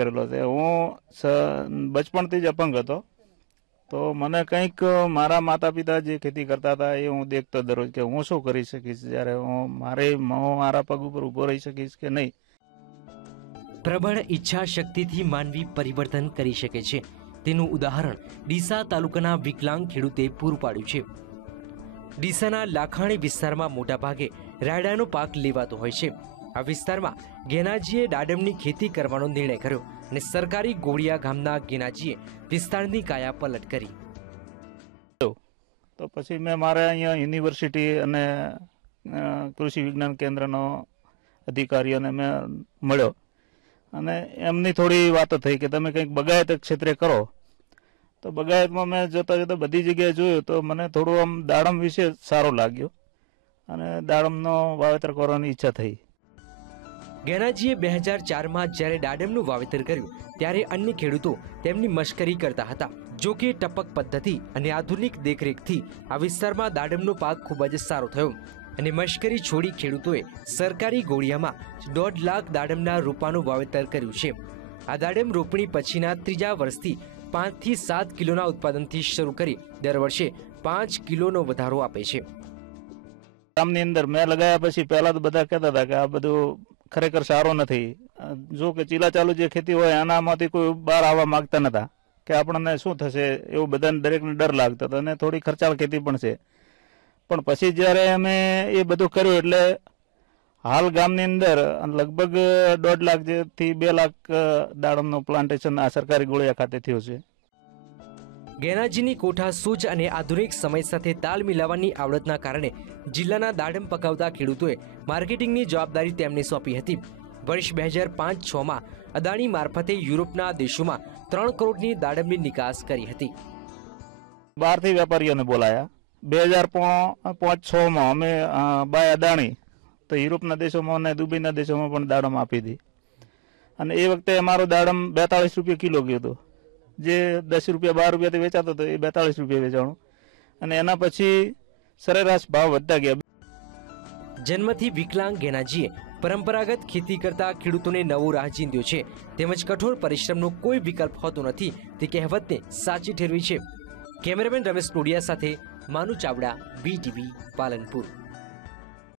કરેલો છે. હું બચપણથી જ અપંગ હતો. તો મને કંઈક મારા માતા પિતા જે ખેતી કરતા હતા એ હું દેખતો દરરોજ કે હું શું કરી શકીશ? જ્યારે હું મારે મારા પગ ઉપર ઊભો રહી શકીશ કે નહીં? પ્રબળ ઈચ્છા શક્તિથી માનવી પરિવર્તન કરી શકે છે. તેનું ઉદાહરણ ડીસા તાલુકાના વિકલાંગ ખેડૂતે પૂરું પાડ્યું છે. ડીસાના લાખાણી વિસ્તારમાં મોટાભાગે રાયડાનો પાક લેવાતો હોય છે. આ વિસ્તારમાં ગેનાજીએ દાડમની ખેતી કરવાનો નિર્ણય કર્યો અને સરકારી ગોળિયા ગામના ગેનાજીએ વિસ્તારની કાયા પલટ કરી. તો પછી મેં મારે અહીંયા યુનિવર્સિટી અને કૃષિ વિજ્ઞાન કેન્દ્રનો અધિકારીઓને મેં મળ્યો. અને એમની થોડી વાતો થઈ કે તમે કંઈક બગાયત ક્ષેત્રે કરો. તો બગાયતમાં મેં જોતા જોતા બધી જગ્યાએ જોયું તો મને થોડું આમ દાડમ વિશે સારો લાગ્યો. અને દાડમનો વાવેતર કરવાની ઈચ્છા થઈ. ગેનાજીએ બે હજાર ચારમાં જ્યારે દાડમનું વાવેતર કર્યું, ત્યારે અન્ય ખેડૂતો તેમની મશ્કરી કરતા હતા. જો કે ટપક પદ્ધતિ અને આધુનિક દેખરેખથી આ વિસ્તારમાં દાડમનો પાક ખૂબ જ સારો થયો અને મશ્કરી છોડી ખેડૂતોએ સરકારી ગોળિયામાં દોઢ લાખ દાડમના રોપાનું વાવેતર કર્યું છે. આ દાડમ રોપણી પછીના ત્રીજા વર્ષથી પાંચથી સાત કિલોના ઉત્પાદનથી શરૂ કરી દર વર્ષે પાંચ કિલોનો વધારો આપે છે. ગામની અંદર મેં લગાવ્યા પછી પહેલા તો બધા કહેતા હતા કે આ બધું ખરેખર સારો નથી. જો કે ચીલા ચાલુ જે ખેતી હોય, આનામાંથી કોઈ બહાર આવવા માંગતા નતા કે આપણને શું થશે એવું બધાને દરેકને ડર લાગતો હતો અને થોડી ખર્ચાળ ખેતી પણ છે. પણ પછી જ્યારે અમે એ બધું કર્યું એટલે હાલ ગામની અંદર લગભગ દોઢ લાખથી બે લાખ દાડમનું પ્લાન્ટેશન આ સરકારી ગોળિયા ખાતે થયું છે. ગેનાજીની કોઠા સૂચ અને આધુનિક સમય સાથે તાલ મિલાવવાની આવડતના કારણે જિલ્લાના દાડમ પકાવતા ખેડૂતોએ માર્કેટિંગની જવાબદારી તેમને સોંપી હતી. વર્ષ બે હજાર પાંચ છમાં અદાણી મારફતે યુરોપના દેશોમાં ત્રણ કરોડની દાડમની નિકાસ કરી હતી. બહારથી વેપારીઓને બોલાયા. બે હજાર પાંચ છમાં અમે બાય અદાણી તો યુરોપના દેશોમાં અને દુબઈના દેશોમાં પણ દાડમ આપી હતી અને એ વખતે અમારો દાડમ બેતાળીસ રૂપિયા કિલો ગયો હતો. જે દસ રૂપિયા, બાર રૂપિયાથી વેચાતો હતો, એ બેતાળીસ રૂપિયા વેચાણું. અને એના પછી સરેરાશ ભાવ વધતા ગયા. જન્મથી વિકલાંગ ગેનાજીએ પરંપરાગત ખેતી કરતા ખેડૂતોને નવો રાહ ચીંધ્યો છે. તેમજ કઠોર પરિશ્રમનો કોઈ વિકલ્પ હોતો નથી. તે કહેવતને સાચી ઠેરવી છે. કેમેરામેન રમેશ ટોડિયા સાથે માનુ ચાવડા વીટીવી પાલનપુર.